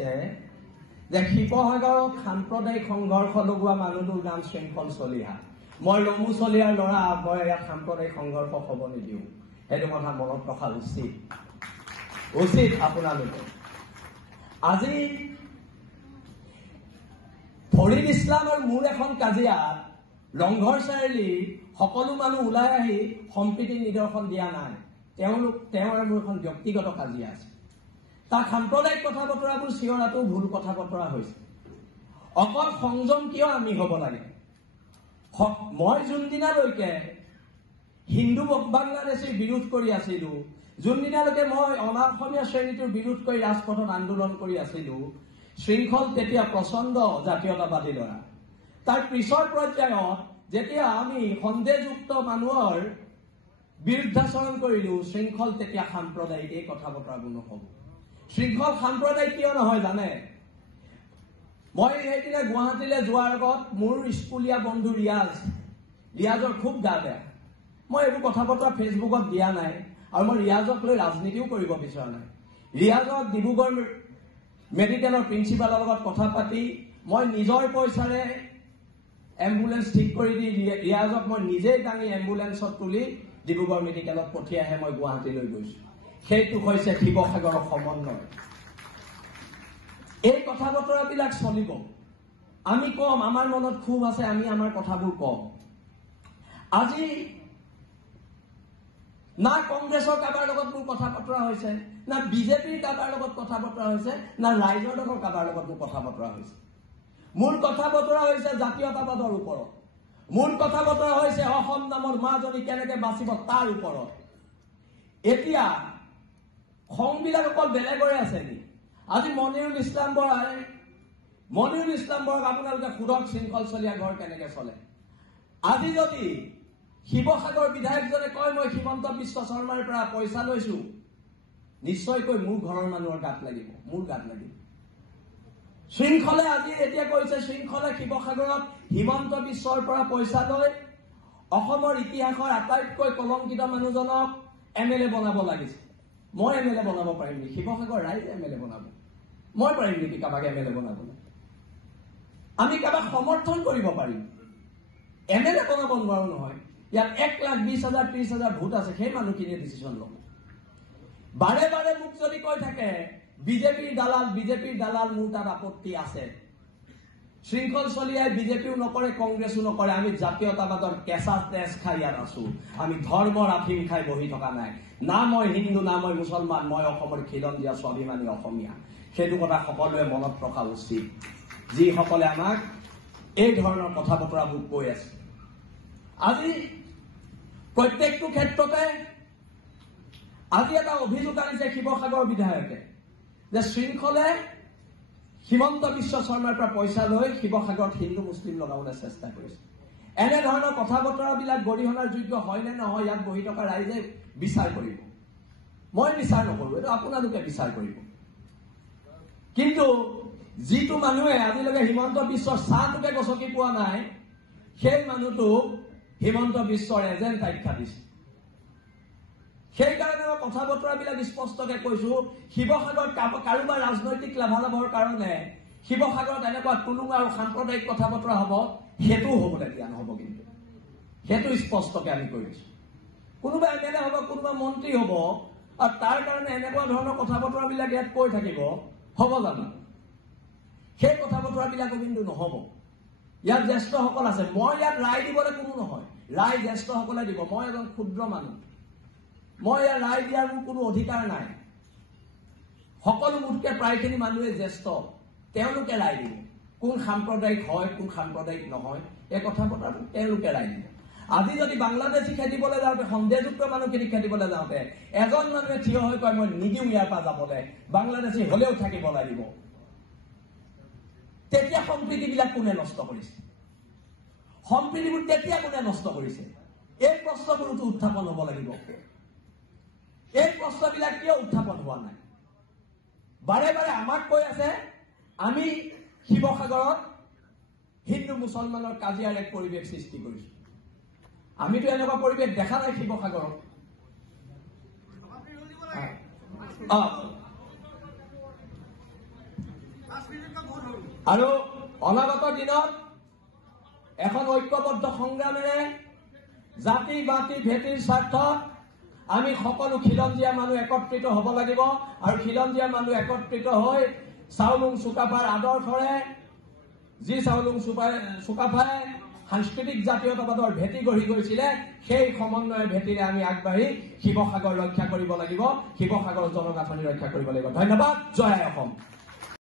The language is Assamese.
যে শিৱসাগৰত সাম্প্ৰদায়িক সংঘৰ্ষ লগোৱা মানুহটোৰ নাম শৃংখল চলিহা। মই ৰমু চলিহাৰ ল'ৰা, মই ইয়াত সাম্প্ৰদায়িক সংঘৰ্ষ হ'ব নিদিওঁ। সেইটো কথা মনত ৰখা উচিত আপোনালোকে। আজি ফৰিদ ইছলামৰ মোৰ এখন কাজিয়াত ৰংঘৰ চাৰিআলি সকলো মানুহ ওলাই আহি সম্প্ৰীতি নিদৰ্শন দিয়া নাই। তেওঁৰ মোৰ এখন ব্যক্তিগত কাজিয়া আছে। তাক সাম্প্ৰদায়িক কথা বতৰাবোৰ চিঞৰাটো ভুল কথা বতৰা হৈছে। অকল সংযম কিয় আমি হ'ব লাগে? মই যোনদিনালৈকে হিন্দু বাংলাদেশীৰ বিৰোধ কৰি আছিলো, যোনদিনালৈকে মই অনা অসমীয়া শ্ৰেণীটোৰ বিৰোধ কৰি ৰাজপথত আন্দোলন কৰি আছিলো, শৃংখল তেতিয়া প্ৰচণ্ড জাতীয়তাবাদী ল'ৰা। তাৰ পিছৰ পৰ্যায়ত যেতিয়া আমি সন্দেহযুক্ত মানুহৰ বিৰুদ্ধাচৰণ কৰিলো, শৃংখল তেতিয়া সাম্প্ৰদায়িক। এই কথা বতৰাবোৰ নহ'ব। শৃংখল সাম্প্ৰদায়িক কিয় নহয় জানে? মই সেইদিনা গুৱাহাটীলৈ যোৱাৰ আগত মোৰ স্কুলীয়া বন্ধু ৰিয়াজৰ খুব গা বেয়া। মই এইবোৰ কথা বতৰা ফেচবুকত দিয়া নাই, আৰু মই ৰিয়াজক লৈ ৰাজনীতিও কৰিব বিচৰা নাই। ৰিয়াজক ডিব্ৰুগড় মেডিকেলৰ প্ৰিন্সিপালৰ লগত কথা পাতি মই নিজৰ পইচাৰে এম্বুলেন্স ঠিক কৰি দি ৰিয়াজক মই নিজেই দাঙি এম্বুলেন্সত তুলি ডিব্ৰুগড় মেডিকেলত পঠিয়াইহে মই গুৱাহাটীলৈ গৈছো। সেইটো হৈছে শিৱসাগৰৰ সমন্বয়। এই কথা বতৰাবিলাক চলিব। আমি কম, আমাৰ মনত ক্ষোভ আছে, আমি আমাৰ কথাবোৰ কম। আজি না কংগ্ৰেছৰ কাৰোবাৰ লগত মোৰ কথা বতৰা হৈছে, না বিজেপিৰ কাৰোবাৰ লগত কথা বতৰা হৈছে, না ৰাইজৰ দলৰ কাৰোবাৰ লগত মোৰ কথা বতৰা হৈছে। মোৰ কথা বতৰা হৈছে জাতীয়তাবাদৰ ওপৰত। মোৰ কথা বতৰা হৈছে অসম নামৰ মাজনী কেনেকে বাচিব তাৰ ওপৰত। এতিয়া খংবিলাক অকল বেলেগৰে আছে নেকি? আজি মনিৰুল ইছলাম বৰাক আপোনালোকে সুধক শৃংখল চলিয়া ঘৰ কেনেকে চলে। আজি যদি শিৱসাগৰ বিধায়কজনে কয় মই হিমন্ত বিশ্ব শৰ্মাৰ পৰা পইচা লৈছো, নিশ্চয়কৈ মোৰ ঘৰৰ মানুহৰ গাত লাগিব, মোৰ গাত লাগিব। শৃংখলে আজি এতিয়া কৈছে, শৃংখলে শিৱসাগৰত হিমন্ত বিশ্বৰ পৰা পইচা লৈ অসমৰ ইতিহাসৰ আটাইতকৈ কলংকিত মানুহজনক MLA বনাব লাগিছে। মই MLA বনাব পাৰিম নেকি? শিৱসাগৰ ৰাইজে MLA বনাব। মই পাৰিম নেকি কাৰোবাক MLA বনাবলৈ? আমি কাৰোবাক সমৰ্থন কৰিব পাৰিম, MLA বনাব নোৱাৰো নহয়। ইয়াত 1,20,000 30,000 ভোট আছে, সেই মানুহখিনিয়ে ডিচিশ্যন ল'ব। বাৰে বাৰে মোক যদি কৈ থাকে বিজেপিৰ দালাল, মোৰ তাত আপত্তি আছে। শৃংখল চলিয়াই বিজেপিও নকৰে, কংগ্ৰেছো নকৰে। আমি জাতীয়তাবাদৰ কেঁচা তেজ খাই ইয়াত আছো। আমি ধৰ্মৰ আফিম খাই বহি থকা নাই। না মই হিন্দু, না মই মুছলমান, মই অসমৰ খিলঞ্জীয়া স্বাভিমানী অসমীয়া। সেইটো কথা সকলোৱে মনত ৰখা উচিত, যিসকলে আমাক এই ধৰণৰ কথা বতৰাবোৰ কৈ আছে। আজি প্ৰত্যেকটো ক্ষেত্ৰতে আজি এটা অভিযোগ আনিছে শিৱসাগৰ বিধায়কে যে শৃংখলে হিমন্ত বিশ্ব শৰ্মাৰ পৰা পইচা লৈ শিৱসাগৰত হিন্দু মুছলিম লগাবলৈ চেষ্টা কৰিছে। এনেধৰণৰ কথা বতৰাবিলাক গৰিহণাৰ যোগ্য হয় নে নহয়, ইয়াত বহি থকা ৰাইজে বিচাৰ কৰিব। মই বিচাৰ নকৰো, এইটো আপোনালোকে বিচাৰ কৰিব। কিন্তু যিটো মানুহে আজিলৈকে হিমন্ত বিশ্বৰ চাহটোকে গছকি পোৱা নাই, সেই মানুহটোক হিমন্ত বিশ্বৰ এজেণ্ট আখ্যা দিছে। সেইকাৰণে মই কথা বতৰাবিলাক স্পষ্টকে কৈছো, শিৱসাগৰত কাৰোবাৰ ৰাজনৈতিক লাভালাভৰ কাৰণে শিৱসাগৰত এনেকুৱা টুলুঙা আৰু সাম্প্ৰদায়িক কথা বতৰা হ'ব, সেইটোও হ'বলৈ দিয়া নহ'ব। কিন্তু সেইটো স্পষ্টকে আমি কৈ দিছো। কোনোবা MLA হ'ব, কোনোবা মন্ত্ৰী হ'ব, আৰু তাৰ কাৰণে এনেকুৱা ধৰণৰ কথা বতৰাবিলাক ইয়াত কৈ থাকিব, হ'ব জানো? সেই কথা বতৰাবিলাকো কিন্তু নহ'ব। ইয়াত জ্যেষ্ঠসকল আছে। মই ইয়াত ৰায় দিবলৈ কোনো নহয়, ৰায় জ্যেষ্ঠসকলে দিব। মই এজন ক্ষুদ্ৰ মানুহ, মই ইয়াত ৰায় দিয়াৰ মোৰ কোনো অধিকাৰ নাই। সকলো মোতকে প্ৰায়খিনি মানুহে জ্যেষ্ঠ, তেওঁলোকে ৰায় দিব। কোন সাম্প্ৰদায়িক হয়, কোন সাম্প্ৰদায়িক নহয়, এই কথা বতৰাবোৰ তেওঁলোকে ৰায় দিব। আজি যদি বাংলাদেশী খেদিবলৈ যাওঁতে, সন্দেহযুক্ত মানুহখিনি খেদিবলৈ যাওঁতে এজন মানুহে থিয় হৈ কয় মই নিদিওঁ ইয়াৰ পৰা যাবলৈ, বাংলাদেশী হলেও থাকিব লাগিব, তেতিয়া সম্প্ৰীতিবিলাক কোনে নষ্ট কৰিছে? সম্প্ৰীতিবোৰ তেতিয়া কোনে নষ্ট কৰিছে? এই প্ৰশ্নবোৰতো উত্থাপন হ'ব লাগিব। এই প্ৰশ্নবিলাক কিয় উত্থাপন হোৱা নাই? বাৰে বাৰে আমাক কৈ আছে আমি শিৱসাগৰত হিন্দু মুছলমানৰ কাজিয়াৰ এক পৰিৱেশ সৃষ্টি কৰিছো। আমিতো এনেকুৱা পৰিৱেশ দেখা নাই শিৱসাগৰত। আৰু অনাগত দিনত এখন ঐক্যবদ্ধ সংগ্ৰামেৰে জাতি বাতি ভেটিৰ স্বাৰ্থত আমি সকলো খিলঞ্জীয়া মানুহ একত্ৰিত হ'ব লাগিব আৰু খিলঞ্জীয়া মানুহ একত্ৰিত হৈ চাউলুং চুকাফাৰ আদৰ্শৰে যি চাউলুং চুকাফাই সাংস্কৃতিক জাতীয়তাবাদৰ ভেটি গঢ়ি গৈছিলে সেই সমন্বয়ৰ ভেটিৰে আমি আগবাঢ়ি শিৱসাগৰ ৰক্ষা কৰিব লাগিব, শিৱসাগৰৰ জনগাঁথনি ৰক্ষা কৰিব লাগিব। ধন্যবাদ। জয় অসম।